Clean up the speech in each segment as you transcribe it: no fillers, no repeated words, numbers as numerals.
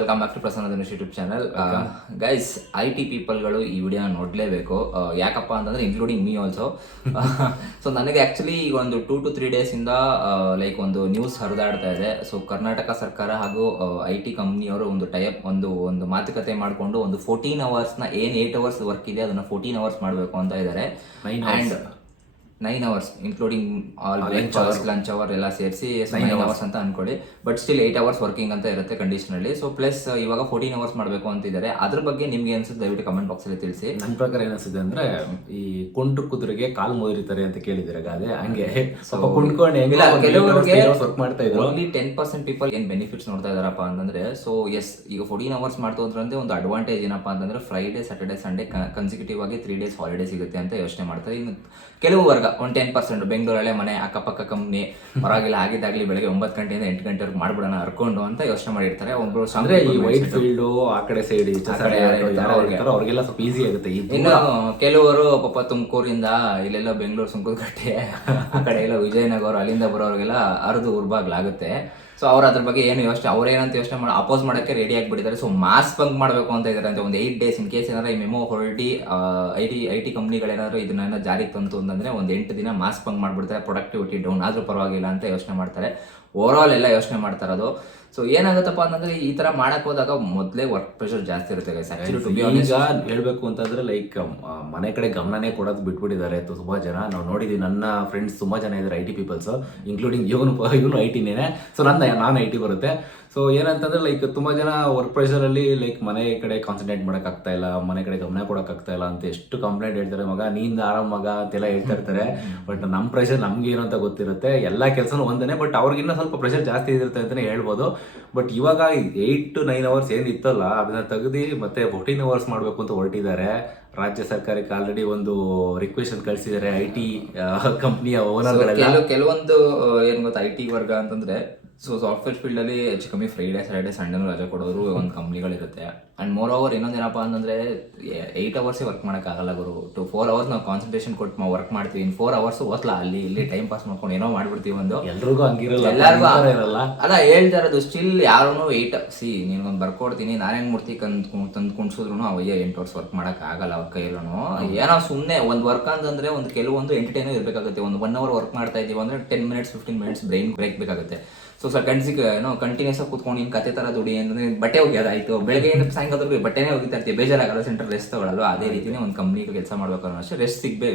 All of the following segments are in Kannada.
Welcome back to Prasanna Dhanush YouTube channel. Guys, IT ಪೀಪಲ್ಗಳು ಈ ವಿಡಿಯೋನ ನೋಡಲೇಬೇಕು. ಯಾಕಪ್ಪ ಅಂತಂದ್ರೆ ಇನ್ಕ್ಲೂಡಿಂಗ್ ಮೀ ಆಲ್ಸೋ. ಸೊ ನನಗೆ ಆಕ್ಚುಲಿ ಈಗ ಒಂದು 2 to 3 days ಇಂದ ಲೈಕ್ ಒಂದು ನ್ಯೂಸ್ ಹರಿದಾಡ್ತಾ ಇದೆ. ಸೊ ಕರ್ನಾಟಕ ಸರ್ಕಾರ ಹಾಗೂ IT ಕಂಪ್ನಿಯವರು ಒಂದು ಟೈಪ್ ಒಂದು ಮಾತುಕತೆ ಮಾಡಿಕೊಂಡು ಒಂದು 14 ಅವರ್ಸ್ನ ಏನು 8 ಅವರ್ಸ್ ವರ್ಕ್ ಇದೆ ಅದನ್ನ 14 ಅವರ್ಸ್ ಮಾಡಬೇಕು ಅಂತ ಇದ್ದಾರೆ. And 9 hours including all lunch hour ಎಲ್ಲ ಸೇರಿಸಿ 9 ಅವರ್ಸ್ ಅಂತ ಅನ್ಕೊಳ್ಳಿ. ಬಟ್ ಸ್ಟಿಲ್ 8 ಅವರ್ಸ್ ವರ್ಕಿಂಗ್ ಅಂತ ಇರುತ್ತೆ ಕಂಡೀಷನಲ್ಲಿ. ಸೊ ಪ್ಲಸ್ ಇವಾಗ 14 ಅವರ್ಸ್ ಮಾಡಬೇಕು ಅಂತಿದ್ದಾರೆ. ಅದ್ರ ಬಗ್ಗೆ ನಿಮ್ಗೆ ಅನ್ಸುತ್ತೆ ದಯವಿಟ್ಟು ಕಮೆಂಟ್ ಬಾಕ್ಸ್ ಅಲ್ಲಿ ತಿಳಿಸಿ. ನನ್ನ ಪ್ರಕಾರ ಏನಿಸುತ್ತೆ ಅಂದ್ರೆ ಈ ಕುಂಟು ಕುದುರೆಗೆ ಕಾಲು ಮುರಿತಾರೆ ಅಂತ ಕೇಳಿದಿರ ಗಾದೆ ಹಂಗೆ ಕೆಲವರಿಗೆ ವರ್ಕ್ ಮಾಡ್ತಾ ಇದ್ರು. ಓನ್ಲಿ 10% ಪೀಪಲ್ ಏನ್ ಬೆನಿಫಿಟ್ಸ್ ನೋಡ್ತಾ ಇದಾರಪ್ಪ ಅಂತಂದ್ರೆ, ಸೊ ಎಸ್ ಈಗ 14 ಅವರ್ಸ್ ಮಾಡ್ತೋದ್ರಂತೆ ಒಂದು ಅಡ್ವಾಂಟೇಜ್ ಏನಪ್ಪಾ ಅಂತಂದ್ರೆ ಫ್ರೈಡೆ ಸ್ಯಾಟರ್ಡೆ ಸಂಡೇ ಕನ್ಸಿಕ್ಯೂಟಿವ್ ಆಗಿ 3 days ಹಾಲಿಡೇ ಸಿಗುತ್ತೆ ಅಂತ ಯೋಚನೆ ಮಾಡ್ತಾರೆ. ಇನ್ನು ಕೆಲವು ವರ್ಗ ಒಂದು 10% ಬೆಂಗಳೂರಲ್ಲೇ ಮನೆ ಅಕ್ಕಪಕ್ಕ ಕಂಪ್ನಿ ಹೊರಗೆಲ್ಲ ಆಗಿದ್ದಾಗ್ಲಿ ಬೆಳಗ್ಗೆ 9 ಗಂಟೆಯಿಂದ 8 ಗಂಟೆವರೆಗೆ ಮಾಡ್ಬಿಡೋಣ ಅರ್ಕೊಂಡು ಅಂತ ಯೋಚನೆ ಮಾಡಿರ್ತಾರೆ. ಒಬ್ರು ಅಂದ್ರೆ ಈ ವೈಟ್ ಫೀಲ್ಡ್ ಆ ಕಡೆ ಸೈಡ್ ಅವ್ರಿಗೆಲ್ಲ ಸ್ವಲ್ಪ ಈಸಿ ಆಗುತ್ತೆ. ಇನ್ನು ಕೆಲವರು ಪಾಪ ತುಮಕೂರಿಂದ ಇಲ್ಲೆಲ್ಲ ಬೆಂಗಳೂರು ಸುಂಕದಕಟ್ಟೆ ಆ ಕಡೆ ಎಲ್ಲ ವಿಜಯನಗರ ಅಲ್ಲಿಂದ ಬರೋರಿಗೆಲ್ಲ ಅರ್ದು ಉರ್ಬಾಗ್ಲಾಗುತ್ತೆ. ಸೊ ಅವ್ರು ಅದ್ರ ಬಗ್ಗೆ ಏನು ಯೋಚನೆ ಅವ್ರೇನಂತ ಯೋಚನೆ ಮಾಡಿ ಅಪೋಸ್ ಮಾಡೋಕ್ಕೆ ರೆಡಿ ಆಗಿಬಿಟ್ಟಿದ್ದಾರೆ. ಸೊ ಮಾಸ್ ಬಂಕ್ ಮಾಡಬೇಕು ಅಂತ ಇದ್ದಾರೆ ಅಂತ ಒಂದು 8 days ಇನ್ ಕೇಸ್ ಏನಾದ್ರು ಈ ಮೆಮೋ ಹೊರಟಿ ಐ ಟಿ ಕಂಪ್ನಿಗಳೇನಾದ್ರು ಇದನ್ನ ಜಾರಿಗೆ ತಂತು ಅಂತಂದ್ರೆ ಒಂದು 8 ದಿನ ಮಾಸ್ ಬಂಕ್ ಮಾಡ್ಬಿಡ್ತಾರೆ. ಪ್ರೊಡಕ್ಟಿವಿಟಿ ಡೌನ್ ಆದ್ರೂ ಪರವಾಗಿಲ್ಲ ಅಂತ ಯೋಚನೆ ಮಾಡ್ತಾರೆ. ಓವರ್ ಆಲ್ ಎಲ್ಲ ಯೋಚನೆ ಮಾಡ್ತಾರೆ ಅದು. ಸೊ ಏನಾಗುತ್ತಪ್ಪ ಅಂತಂದ್ರೆ ಈ ತರ ಮಾಡಕ್ ಹೋದಾಗ ಮೊದಲೇ ವರ್ಕ್ ಪ್ರೆಷರ್ ಜಾಸ್ತಿ ಇರುತ್ತೆ. ಈಗ ಹೇಳ್ಬೇಕು ಅಂತಂದ್ರೆ ಲೈಕ್ ಮನೆ ಕಡೆ ಗಮನನೇ ಕೊಡೋದು ಬಿಟ್ಬಿಟ್ಟಿದ್ದಾರೆ ತುಂಬಾ ಜನ. ನಾವು ನೋಡಿದೀವಿ, ನನ್ನ ಫ್ರೆಂಡ್ಸ್ ತುಂಬಾ ಜನ ಇದ್ದಾರೆ IT ಪೀಪಲ್ಸ್, ಇನ್ಕ್ಲೂಡಿಂಗ್ ಇವನು IT-ನೇ. ಸೊ ನಾನು IT ಬರುತ್ತೆ. ಸೊ ಏನಂತಂದ್ರೆ ಲೈಕ್ ತುಂಬಾ ಜನ ವರ್ಕ್ ಪ್ರೆಷರ್ ಅಲ್ಲಿ ಲೈಕ್ ಮನೆ ಕಡೆ ಕಾನ್ಸಂಟ್ರೇಟ್ ಮಾಡಕ್ ಆಗ್ತಾ ಇಲ್ಲ, ಮನೆ ಕಡೆ ಗಮನ ಕೊಡಕ್ ಆಗ್ತಾ ಇಲ್ಲ ಅಂತ ಎಷ್ಟು ಕಂಪ್ಲೇಂಟ್ ಹೇಳ್ತಾರೆ. ಮಗ ನೀಂದ ಆರಾಮ್ ಮಗ ಅಂತೆಲ್ಲ ಹೇಳ್ತಾ ಇರ್ತಾರೆ. ಬಟ್ ನಮ್ ಪ್ರೆಷರ್ ನಮ್ಗೆ ಏನು ಅಂತ ಗೊತ್ತಿರುತ್ತೆ. ಎಲ್ಲಾ ಕೆಲಸನೂ ಒಂದೇನೆ, ಬಟ್ ಅವ್ರಿಗಿನ್ನ ಸ್ವಲ್ಪ ಪ್ರೆಷರ್ ಜಾಸ್ತಿ ಇರುತ್ತೆ ಅಂತಾನೆ ಹೇಳ್ಬೋದು. ಬಟ್ ಇವಾಗ 8 to 9 ಅವರ್ಸ್ ಏನಿತ್ತಲ್ಲ ಅದನ್ನ ತೆಗೆದು ಮತ್ತೆ 14 ಅವರ್ಸ್ ಮಾಡ್ಬೇಕು ಅಂತ ಹೊರಟಿದ್ದಾರೆ. ರಾಜ್ಯ ಸರ್ಕಾರಕ್ಕೆ ಆಲ್ರೆಡಿ ಒಂದು ರಿಕ್ವೆಸ್ಟ್ ಕಳಿಸಿದ್ದಾರೆ IT ಕಂಪ್ನಿಯ ಓನರ್ಗಳೆಲ್ಲ. ಕೆಲವೊಂದು ಏನ್ ಗೊತ್ತಾ IT ವರ್ಗ ಅಂತಂದ್ರೆ, ಸೊ ಸಾಫ್ಟ್ವೇರ್ ಫೀಲ್ಡ್ ಅಲ್ಲಿ ಹೆಚ್ಚು ಕಮ್ಮಿ ಫ್ರೈಡೆ ಸ್ಯಾಟರ್ಡೆ ಸಂಡೇನೂ ರಜೆ ಕೊಡೋರು ಒಂದು ಕಂಪ್ನಿಗಳಿರುತ್ತೆ. ಅಂಡ್ ಮೋರ್ ಓವರ್ ಇನ್ನೊಂದೇನಪ್ಪ ಅಂತಂದ್ರೆ 8 ಅವರ್ಸೇ ವರ್ಕ್ ಮಾಡೋಕ್ಕಾಗಲ್ಲ ಗುರು. 4 ಅವರ್ಸ್ ನಾವು ಕಾನ್ಸಂಟ್ರೇಷನ್ ಕೊಟ್ಟು ವರ್ಕ್ ಮಾಡ್ತೀವಿ. ಇನ್ 4 ಅವರ್ಸ್ ಓದ್ಲಾ ಅಲ್ಲಿ ಇಲ್ಲಿ ಟೈಮ್ ಪಾಸ್ ಮಾಡ್ಕೊಂಡು ಏನೋ ಮಾಡ್ಬಿಡ್ತೀವಿ. ಒಂದು ಎಲ್ರಿಗೂ ಹಂಗಿರಲ್ಲ, ಎಲ್ಲರಿಗೂ ಅಲ್ಲ ಹೇಳ್ತಾ ಇರೋದು. ಸ್ಟಿಲ್ ಯಾರು 8 ನೀನೊಂದು ಬರ್ಕೊಡ್ತೀನಿ ನಾನೇನ್ ಮೂರ್ತಿ ತಂದು ಕುಣ್ಸಿದ್ರು ಅವಯ್ಯ 8 ಅವರ್ಸ್ ವರ್ಕ್ ಮಾಡಕ್ ಆಗಲ್ಲ ಅವ್ರ ಕೈಯಲ್ಲೂ. ಏನೋ ಸುಮ್ಮನೆ ಒಂದು ವರ್ಕ್ ಅಂತಂದ್ರೆ ಒಂದು ಕೆಲವೊಂದು ಎಂಟರ್ಟೈನ್ ಇರಬೇಕಾಗುತ್ತೆ. ಒಂದು 1 hour ವರ್ಕ್ ಮಾಡ್ತಾ ಇದೀವಿ ಅಂದ್ರೆ 10 minutes 15 minutes ಬ್ರೈನ್ ಬ್ರೇಕ್ ಬೇಕಾಗುತ್ತೆ. ಸೊ ಕಂಟಿನ್ಯೂಸ್ ಆಗಿ ಕೂತ್ಕೊಂಡು ನೀನು ಕತೆ ತರ ದುಡಿ ಅಂದ್ರೆ ಬಟ್ಟೆ ಹೋಗ್ಯೋದಾಯ್ತು, ಬೆಳಗ್ಗೆ ಸಾಯಂಕಾಲ ಬಟ್ಟೆನೇ ಹೋಗಿತಾ ಇರ್ತೀವಿ, ಬೇಜಾರಾಗಲ್ಲ. ಸೆಂಟ್ರಲ್ ರೆಸ್ಟ್ ತಗೊಳ್ಳಲ್ವ, ಅದೇ ರೀತಿನೇ ಒಂದು ಕಂಪ್ನಿಗೆ ಕೆಲಸ ಮಾಡ್ಬೇಕು ಅಷ್ಟೇ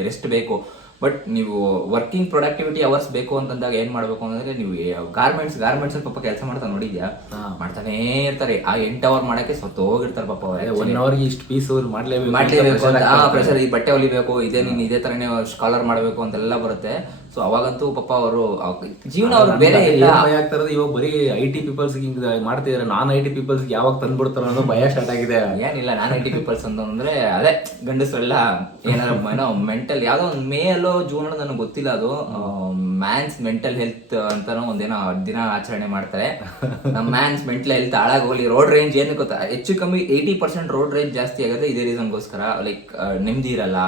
ರೆಸ್ಟ್ ಬೇಕು. ಬಟ್ ನೀವು ವರ್ಕಿಂಗ್ ಪ್ರೊಡಕ್ಟಿವಿಟಿ ಅವರ್ಸ್ ಬೇಕು ಅಂತಂದಾಗ ಏನ್ ಮಾಡ್ಬೇಕು ಅಂತಂದ್ರೆ, ನೀವು ಗಾರ್ಮೆಂಟ್ಸ್ ಅಲ್ಲಿ ಪಾಪ ಕೆಲಸ ಮಾಡ್ತಾ ನೋಡಿದ್ಯಾ, ಮಾಡ್ತಾನೆ ಇರ್ತಾರೆ. ಆ 8 hour ಮಾಡಕ್ಕೆ ಸತ್ತು ಹೋಗಿರ್ತಾರೆ ಪಾಪ. 1 hour ಇಷ್ಟು ಪೀಸ್ ಮಾಡ್ಲೇಬೇಕು ಪ್ರೆಷರ್, ಈ ಬಟ್ಟೆ ಹೊಲಿಬೇಕು, ಇದೇ ತರನೇ ಸ್ಕಾಲರ್ ಮಾಡ್ಬೇಕು ಅಂತೆಲ್ಲ ಬರುತ್ತೆ. ಸೊ ಅವಾಗಂತೂ ಪಾಪ ಅವರು ಜೀವನ ಅವ್ರು ಬೇರೆ ಆಗ್ತಾರದ. ಇವಾಗ ಬರೀ IT ಪೀಪಲ್ಸ್ ಹಿಂಗ್ ಮಾಡ್ತಿದಾರೆ. IT ಪೀಪಲ್ಸ್ ಯಾವಾಗ ತಂದ್ಬಿಡ್ತಾರ ಅನ್ನೋ ಭಯ ಸ್ಟಾರ್ಟ್ ಆಗಿದೆ. ಏನಿಲ್ಲ IT ಪೀಪಲ್ಸ್ ಅಂತಂದ್ರೆ ಅದೇ ಗಂಡಸರೆಲ್ಲ ಏನಾರ ಮೆಂಟಲ್ ಯಾವ್ದೋ ಒಂದು ಮೇ ಅಲ್ಲೋ ಜೂನ್ ನನಗೆ ಗೊತ್ತಿಲ್ಲ, ಅದು ಮ್ಯಾನ್ಸ್ ಮೆಂಟಲ್ ಹೆಲ್ತ್ ಅಂತಾನೋ ಒಂದೇನೋ ದಿನ ಆಚರಣೆ ಮಾಡ್ತಾರೆ. ನಮ್ಮ ಮ್ಯಾನ್ಸ್ ಮೆಂಟಲ್ ಹೆಲ್ತ್ ಹಾಳಾಗೋಗ್ಲಿ. ರೋಡ್ ರೇಂಜ್ ಏನು ಗೊತ್ತಾ, ಹೆಚ್ಚು ಕಮ್ಮಿ 80% ರೋಡ್ ರೇಂಜ್ ಜಾಸ್ತಿ ಆಗುತ್ತೆ ಇದೇ ರೀಸನ್ಗೋಸ್ಕರ. ಲೈಕ್ ನೆಮ್ಮದಿ ಇರಲ್ಲ,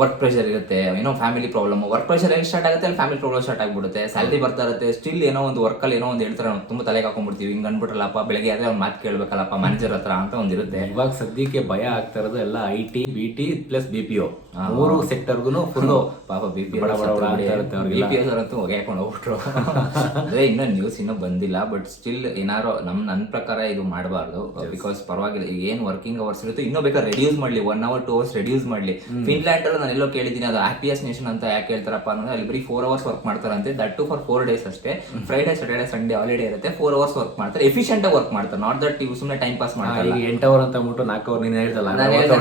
ವರ್ಕ್ ಪ್ರೆಷರ್ ಇರುತ್ತೆ, ಏನೋ ಫ್ಯಾಮಿಲಿ ಪ್ರಾಬ್ಲಮ್. ವರ್ಕ್ ಪ್ರೆಷರ್ ಎಲ್ಲಿ ಸ್ಟಾರ್ಟ್ ಆಗುತ್ತೆ ಅಲ್ಲಿ ಫ್ಯಾಮಿಲಿ ಪ್ರಾಬ್ಲಮ್ ಸ್ಟಾರ್ಟ್ ಆಗ್ಬಿಡುತ್ತೆ. ಸ್ಯಾಲ್ರಿ ಬರ್ತಾ ಇರುತ್ತೆ, ಸ್ಟಿಲ್ ಏನೋ ಒಂದು ವರ್ಕಲ್ಲಿ ಏನೋ ಒಂದು ಹೇಳ್ತಾರೆ, ನಾವು ತುಂಬ ತಲೆಗೆ ಹಾಕೊಂಡ್ಬಿಡ್ತೀವಿ. ಹಿಂಗೆ ಅನ್ಬಿಟ್ರಲ್ಲಪ್ಪ ಬೆಳಗ್ಗೆ ಆದ್ರೆ ಅವ್ನು ಮಾತು ಕೇಳಬೇಕಲ್ಲಪ್ಪ ಮ್ಯಾನೇಜರ್ ಹತ್ರ ಅಂತ ಒಂದಿರುತ್ತೆ. ಇವಾಗ ಸದ್ಯಕ್ಕೆ ಭಯ ಆಗ್ತಾ ಇರೋದು ಎಲ್ಲ IT BT ಪ್ಲಸ್ BPO 3 ಸೆಕ್ಟರ್ಗೂ ಫುಲ್ ಪಾಪ BPO ಅಂತೂ ಹೊಗೆ ಹಾಕೊಂಡು ಹೋಗ್ಬಿಟ್ರು. ಅದೇ ಇನ್ನೂ ನ್ಯೂಸ್ ಇನ್ನೂ ಬಂದಿಲ್ಲ. ಬಟ್ ಸ್ಟಿಲ್ ಏನಾರೋ ನನ್ನ ಪ್ರಕಾರ ಇದು ಮಾಡಬಾರ್ದು. ಬಿಕಾಸ್ ಪರವಾಗಿಲ್ಲ, ಈಗ ಏನು ವರ್ಕಿಂಗ್ ಅವರ್ಸ್ ಇರುತ್ತೆ ಇನ್ನೂ ಬೇಕಾದ್ರೆ ರೆಡ್ಯೂಸ್ ಮಾಡಲಿ, 1 hour 2 hours ರೆಡ್ಯೂಸ್ ಮಾಡಲಿ. ಫಿನ್ಲ್ಯಾಂಡ್ ಅಲ್ಲಿ ನಾನು ಎಲ್ಲೋ ಕೇಳಿದ್ದೀನಿ, ಅದು ಹ್ಯಾಪಿಯೆಸ್ಟ್ ನೇಷನ್ ಅಂತ ಯಾಕೆ ಹೇಳ್ತಾರಪ್ಪ ಅಂದ್ರೆ ಅಲ್ಲಿ ಬರೀ 4 hours ವರ್ಕ್ ಮಾಡ್ತಾರಂತೆ. ದಟ್ ಟು ಫಾರ್ 4 days ಅಷ್ಟೇ. ಫ್ರೈಡೆ ಸ್ಯಾಟರ್ಡೆ ಸಂಡೇ ಹಾಲಿಡೇ ಇರುತ್ತೆ. 4 hours ವರ್ಕ್ ಮಾಡ್ತಾರೆ, ಎಫಿಷಿಯಂಟ್ ಆಗಿ ವರ್ಕ್ ಮಾಡ್ತಾರೆ. ನಾಟ್ ದಟ್ ಇವು ಸುಮ್ಮನೆ ಟೈಮ್ ಪಾಸ್ ಮಾಡ್ತಾರೆ. 8 hour ಅಂತ ಅಂದ್ಬಿಟ್ಟು 4 hour ನೀನು ಹೇಳ್ದಲ್ಲ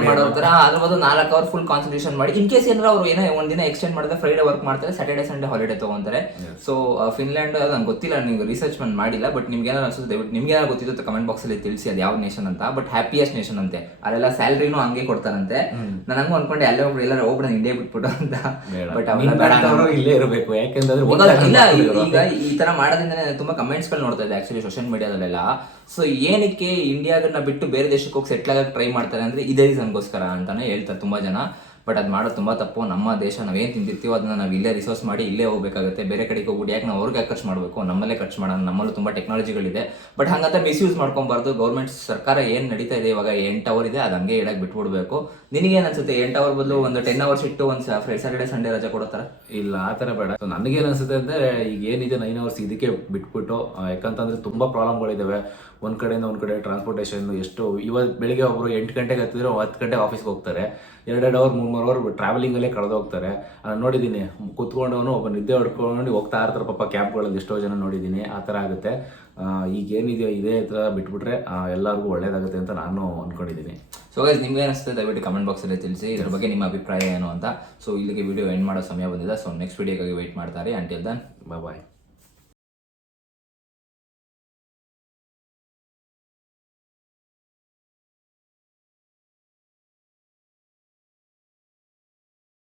ಮಾಡೋತರ ಅದ್ರ ಬದಲು 4 hour ಫುಲ್ ಕಾನ್ಸಂಟ್ರೇಷನ್ ಮಾಡಿ. ಇನ್ ಕೇಸ್ ಏನಾರ ಅವ್ರು ಏನೋ ಒಂದಿನ ಎಕ್ಸ್ಟೆಂಡ್ ಮಾಡಿದ್ರೆ ಫ್ರೈಡೆ ವರ್ಕ್ ಮಾಡ್ತಾರೆ, ಸ್ಯಾಟರ್ಡೆ ಸಂಡೇ ಹಾಲಿಡೇ ತಗೊಂತಾರೆ. ಸೊ ಫಿನ್ಲ್ಯಾಂಡ್ ನಂಗೆ ಗೊತ್ತಿಲ್ಲ, ನೀವು ರಿಸರ್ಚ್ ಮಾಡಿಲ್ಲ. ಬಟ್ ನಿಮ್ಗೆ ಏನಾರು ಅನ್ಸುತ್ತೆ ದಯವಿಟ್ಟು ನಿಮ್ಗೆ ಏನಾರು ಗೊತ್ತಿತ್ತು ಕಮೆಂಟ್ ಬಾಕ್ಸ್ ಅಲ್ಲಿ ತಿಳಿಸಿ ಅದು ಯಾವ ನೇಷನ್ ಅಂತ. ಬಟ್ ಹ್ಯಾಪಿಯೆಸ್ಟ್ ನೇಷನ್ ಅಂತೆ, ಅಲ್ಲೆಲ್ಲ ಸ್ಯಾಲ್ರಿನೂ ಹಂಗೆ ಕೊಡ್ತಾರಂತೆ. ನಾನು ಹಂಗೂ ಅನ್ಕೊಂಡೆ ಅಲ್ಲೇ ಒಬ್ರು ಎಲ್ಲರೂ ಹೋಗ್ಬಿಡ ಇಂಡಿಯಾ ಬಿಟ್ಬಿಟ್ಟು ಅಂತ. ಬಟ್ ಇಲ್ಲೇ ಇರಬೇಕು, ಯಾಕಂದ್ರೆ ಇಲ್ಲ ಈಗ ಈ ತರ ಮಾಡೋದ್ರಿಂದ ತುಂಬಾ ಕಮೆಂಟ್ಸ್ ಗಳು ನೋಡ್ತಾ ಇದ್ದೆ ಆಕ್ಚುಲಿ ಸೋಷಿಯಲ್ ಮೀಡಿಯಾದಲ್ಲೆಲ್ಲ. ಸೊ ಏನಕ್ಕೆ ಇಂಡಿಯಾಗನ್ನ ಬಿಟ್ಟು ಬೇರೆ ದೇಶಕ್ಕೆ ಹೋಗಿ ಸೆಟ್ಲ್ ಆಗಕ್ಕೆ ಟ್ರೈ ಮಾಡ್ತಾರೆ ಅಂದ್ರೆ ಇದೇ ರೀಸನ್ಗೋಸ್ಕರ ಅಂತಾನೆ ಹೇಳ್ತಾರೆ ತುಂಬಾ ಜನ. ಬಟ್ ಅದು ಮಾಡೋದು ತುಂಬ ತಪ್ಪು. ನಮ್ಮ ದೇಶ ನಾವೇನು ತಿಂತಿರ್ತೀವೋ ಅದನ್ನ ನಾವು ಇಲ್ಲೇ ರಿಸೋರ್ಸ್ ಮಾಡಿ ಇಲ್ಲೇ ಹೋಗಬೇಕಾಗುತ್ತೆ. ಬೇರೆ ಕಡೆಗೆ ಹೋಗ್ಬಿಟ್ಟು ಯಾಕೆ ನಾವು ಅವ್ರಿಗೆ ಖರ್ಚು ಮಾಡಬೇಕು, ನಮ್ಮಲ್ಲೇ ಖರ್ಚು ಮಾಡೋಣ. ನಮ್ಮಲ್ಲೂ ತುಂಬ ಟೆಕ್ನಾಲಜಿಗಳಿದೆ, ಬಟ್ ಹಂಗಂತ ಮಿಸ್ಯೂಸ್ ಮಾಡ್ಕೊಬಾರ್ದು. ಗೌರ್ಮೆಂಟ್ ಸರ್ಕಾರ ಏನು ನಡೀತಾ ಇದೆ ಇವಾಗ 8 ಅವರ್ ಇದೆ, ಅದು ಹಂಗೆ ಇಡಕ್ಕೆ ಬಿಟ್ಬಿಡ್ಬೇಕು. ನಿನಗೇನು ಅನ್ಸುತ್ತೆ 8 ಅವರ್ ಬದಲು ಒಂದು 10 ಅವರ್ಸ್ ಇಟ್ಟು ಒಂದು ಸ್ಯಾಟರ್ಡೆ ಸಂಡೇ ರಜೆ ಕೊಡೋತರ? ಇಲ್ಲ ಆ ಥರ ಬೇಡ. ಸೊ ನನಗೇನು ಅನ್ಸುತ್ತೆ ಅಂದರೆ ಈಗ ಏನಿದೆ 9 ಅವರ್ಸ್ ಇದಕ್ಕೆ ಬಿಟ್ಬಿಟ್ಟು, ಯಾಕಂತಂದರೆ ತುಂಬ ಪ್ರಾಬ್ಲಮ್ಗಳಿದ್ದಾವೆ. ಒಂದು ಕಡೆಯಿಂದ ಒಂದು ಕಡೆ ಟ್ರಾನ್ಸ್ಪೋರ್ಟೇಷನ್ ಎಷ್ಟು. ಇವತ್ತು ಬೆಳಿಗ್ಗೆ ಒಬ್ಬರು 8 ಗಂಟೆಗೆ ಹತ್ತಿದ್ರೆ 10 ಗಂಟೆಗೆ ಆಫೀಸ್ಗೆ ಹೋಗ್ತಾರೆ. 2 ಅವರ್ 3 ಅವರ್ ಟ್ರಾವೆಲಿಂಗಲ್ಲೇ ಕಳೆದು ಹೋಗ್ತಾರೆ. ನಾನು ನೋಡಿದ್ದೀನಿ, ಕೂತ್ಕೊಂಡವನು ಒಬ್ಬ ನಿದ್ದೆ ಹೊಡ್ಕೊಂಡು ಹೋಗ್ತಾ ಇರ್ತಾರೆ ಪಾಪ ಕ್ಯಾಬ್ಗಳಲ್ಲಿ, ಎಷ್ಟೋ ಜನ ನೋಡಿದ್ದೀನಿ. ಆ ಥರ ಆಗುತ್ತೆ. ಈಗ ಏನಿದೆಯೋ ಇದೇ ಥರ ಬಿಟ್ಬಿಟ್ರೆ ಎಲ್ಲರಿಗೂ ಒಳ್ಳೇದಾಗುತ್ತೆ ಅಂತ ನಾನು ಅಂದ್ಕೊಂಡಿದ್ದೀನಿ. ಸೊ ಗೈಸ್, ನಿಮ್ಗೆ ಅನಿಸುತ್ತೆ ದಯವಿಟ್ಟು ಕಮೆಂಟ್ ಬಾಕ್ಸಲ್ಲಿ ತಿಳಿಸಿ ಇದ್ರ ಬಗ್ಗೆ ನಿಮ್ಮ ಅಭಿಪ್ರಾಯ ಏನು ಅಂತ. ಸೊ ಇಲ್ಲಿಗೆ ವಿಡಿಯೋ ಎಂಡ್ ಮಾಡೋ ಸಮಯ ಬಂದಿದೆ. ಸೊ ನೆಕ್ಸ್ಟ್ ವಿಡಿಯೋಗಾಗಿ ವೆಯ್ಟ್ ಮಾಡ್ತಾರೆ. ಅಂಟಿಲ್ ದನ್ ಬಾಯ್.